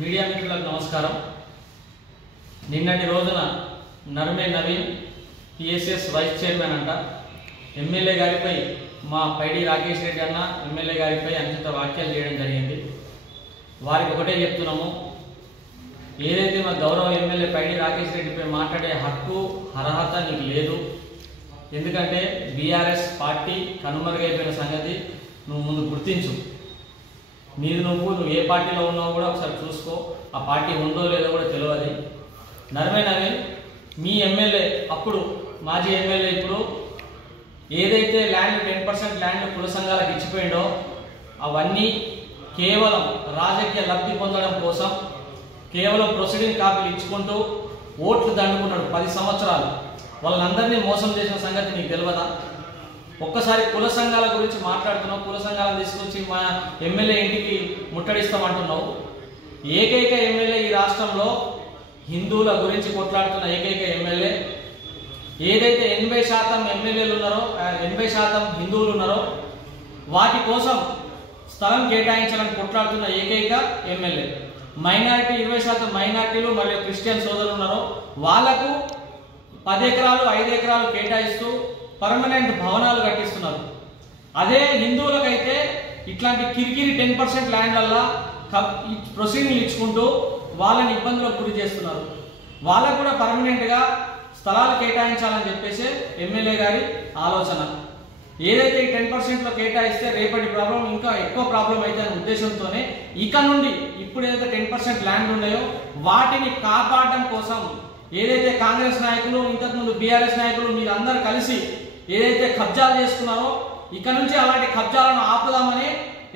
Media మిత్రులకు నమస్కారం. నిన్నటి రోజున నర్మే నవీన్ పిఎస్ఎస్ వైస్ చైర్మన్ అంట ఎమ్మెల్యే గారిపై మా పైడి రాకేష్ రెడ్డి అన్న ఎమ్మెల్యే గారిపై అనుచిత వ్యాఖ్యలు చేయడం జరిగింది. వారికి ఒకటే చెప్తున్నాము, ఏదైతే మా గౌరవ ఎమ్మెల్యే పైడి రాకేష్ రెడ్డిపై మాట్లాడే హక్కు అర్హత నీకు లేదు. ఎందుకంటే బీఆర్ఎస్ పార్టీ కనుమరుగైపోయిన సంగతి నువ్వు ముందు గుర్తించు. నువ్వు ఏ పార్టీలో ఉన్నావో కూడా ఒకసారి చూసుకో. ఆ పార్టీ ఉందో లేదో కూడా తెలియదు. నర్మే నవీన్ మీ ఎమ్మెల్యే, అప్పుడు మాజీ ఎమ్మెల్యే, ఇప్పుడు ఏదైతే ల్యాండ్ 10% ల్యాండ్ కుల సంఘాలకు ఇచ్చిపోయిండో అవన్నీ కేవలం రాజకీయ లబ్ధి పొందడం కోసం కేవలం ప్రొసీడింగ్ కాపీలు ఇచ్చుకుంటూ ఓట్లు దండుకున్నాడు 10 సంవత్సరాలు. వాళ్ళందరినీ మోసం చేసిన సంగతి నీకు తెలియదా? ఒక్కసారి కుల సంఘాల గురించి మాట్లాడుతున్నావు, కుల సంఘాలను తీసుకొచ్చి మా ఎమ్మెల్యే ఇంటికి ముట్టడిస్తామంటున్నావు. ఏకైక ఎమ్మెల్యే ఈ రాష్ట్రంలో హిందువుల గురించి కొట్లాడుతున్న ఏకైక ఎమ్మెల్యే, ఏదైతే 80% ఎమ్మెల్యేలు ఉన్నారో 80% హిందువులు ఉన్నారో వాటి కోసం స్థలం కేటాయించాలని కొట్లాడుతున్న ఏకైక ఎమ్మెల్యే. మైనారిటీ 20% మైనారిటీలు మరియు క్రిస్టియన్ సోదరులు ఉన్నారో వాళ్లకు 10 ఎకరాలు 5 ఎకరాలు కేటాయిస్తూ పర్మనెంట్ భవనాలు కట్టిస్తున్నారు. అదే హిందువులకైతే ఇట్లాంటి కిరికిరి 10% ల్యాండ్ వల్ల ప్రొసీడింగ్లు ఇచ్చుకుంటూ వాళ్ళని ఇబ్బందులకు గురి చేస్తున్నారు. వాళ్ళకు కూడా పర్మనెంట్గా స్థలాలు కేటాయించాలని చెప్పేసి ఎమ్మెల్యే గారి ఆలోచన. ఏదైతే ఈ 10%లో కేటాయిస్తే రేపటి ప్రాబ్లం ఇంకా ఎక్కువ ప్రాబ్లం అయితే అనే ఉద్దేశంతోనే ఇక నుండి ఇప్పుడు ఏదైతే 10% ల్యాండ్ ఉన్నాయో వాటిని కాపాడడం కోసం ఏదైతే కాంగ్రెస్ నాయకులు, ఇంతకుముందు బీఆర్ఎస్ నాయకులు మీరందరూ కలిసి ఏదైతే కబ్జాలు చేసుకున్నారో ఇక నుంచి అలాంటి కబ్జాలను ఆపుదామని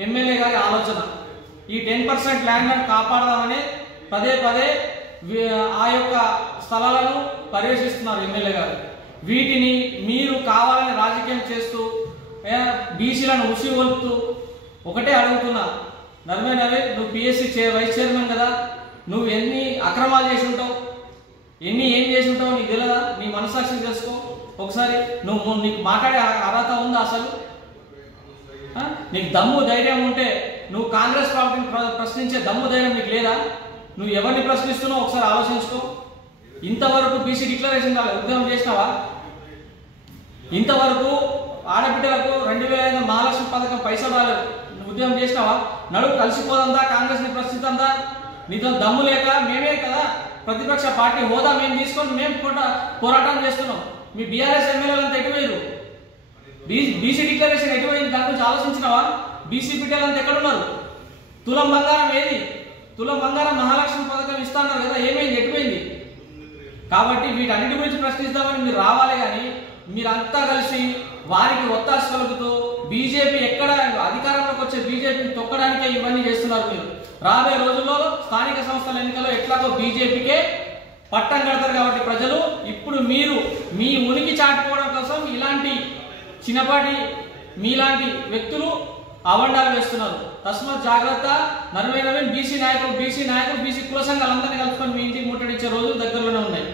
ఎమ్మెల్యే గారి ఆలోచన. ఈ 10% ల్యాండ్లను కాపాడదామని పదే పదే ఆ యొక్క స్థలాలను పర్యవేక్షిస్తున్నారు ఎమ్మెల్యే గారు. వీటిని మీరు కావాలని రాజకీయం చేస్తూ బీసీలను ఉసిగొల్పుతూ ఒకటే అడుగుతున్నా, నర్మే నవీన్, నువ్వు పిఎస్సి వైస్ చైర్మన్ కదా, నువ్వు ఎన్ని అక్రమాలు చేసి ఉంటావు, ఏం చేసి ఉంటావు నీకు తెలియదా? నీ మనసాక్షి తెలుసుకో ఒకసారి. నీకు మాట్లాడే అర్హత ఉందా అసలు? నీకు దమ్ము ధైర్యం ఉంటే నువ్వు కాంగ్రెస్ పార్టీని ప్రశ్నించే దమ్ము ధైర్యం నీకు లేదా? నువ్వు ఎవరిని ప్రశ్నిస్తున్నావు ఒకసారి ఆలోచించుకో. ఇంతవరకు బీసీ డిక్లరేషన్ ఉద్యమం చేసినావా? ఇంతవరకు ఆడబిడ్డలకు 2005 మహాలక్ష్మి పథకం పైసలు రాలేదు, ఉద్యమం చేసినావా? నడువు కలిసిపోదందా, కాంగ్రెస్ ని ప్రశ్నిస్తుందా? నీతో దమ్ము లేక మేమే కదా ప్రతిపక్ష పార్టీ హోదా మేము తీసుకొని మేము పోరాటం చేస్తున్నాం. మీ బీఆర్ఎస్ ఎమ్మెల్యేలంతా ఎటువైరు? బీసీ డిక్లరేషన్ ఎటువైంది? దాని గురించి ఆలోచించినావా? బీసీ బిడ్డలంతా ఎక్కడున్నారు? తులం బంగారం ఏది? తులం బంగారం మహాలక్ష్మి పథకం ఇస్తాన్నారు కదా, ఏమైంది? ఎటువైంది? కాబట్టి వీటన్నిటి గురించి ప్రశ్నిస్తామని మీరు రావాలి, కానీ మీరంతా కలిసి వారికి ఒత్తాసు కలుగుతూ బీజేపీ ఎక్కడ అధికారంలోకి వచ్చే బీజేపీని తొక్కడానికే ఇవన్నీ చేస్తున్నారు. మీరు రాబోయే రోజుల్లో స్థానిక సంస్థల ఎన్నికల్లో ఎట్లాగో బీజేపీకే పట్టం కడతారు. కాబట్టి ప్రజలు ఇప్పుడు మీరు మీ ఉనికి చాటుకోవడం కోసం ఇలాంటి చిన్నపాటి మీలాంటి వ్యక్తులు అవండాలు వేస్తున్నారు. తస్మాత్ జాగ్రత్త. నర్మే నవీన్ బీసీ నాయకులు బీసీ కుల సంఘాలందరినీ కలుపుకొని మీ ఇంటికి ముట్టడించే రోజులు దగ్గరలోనే ఉన్నాయి.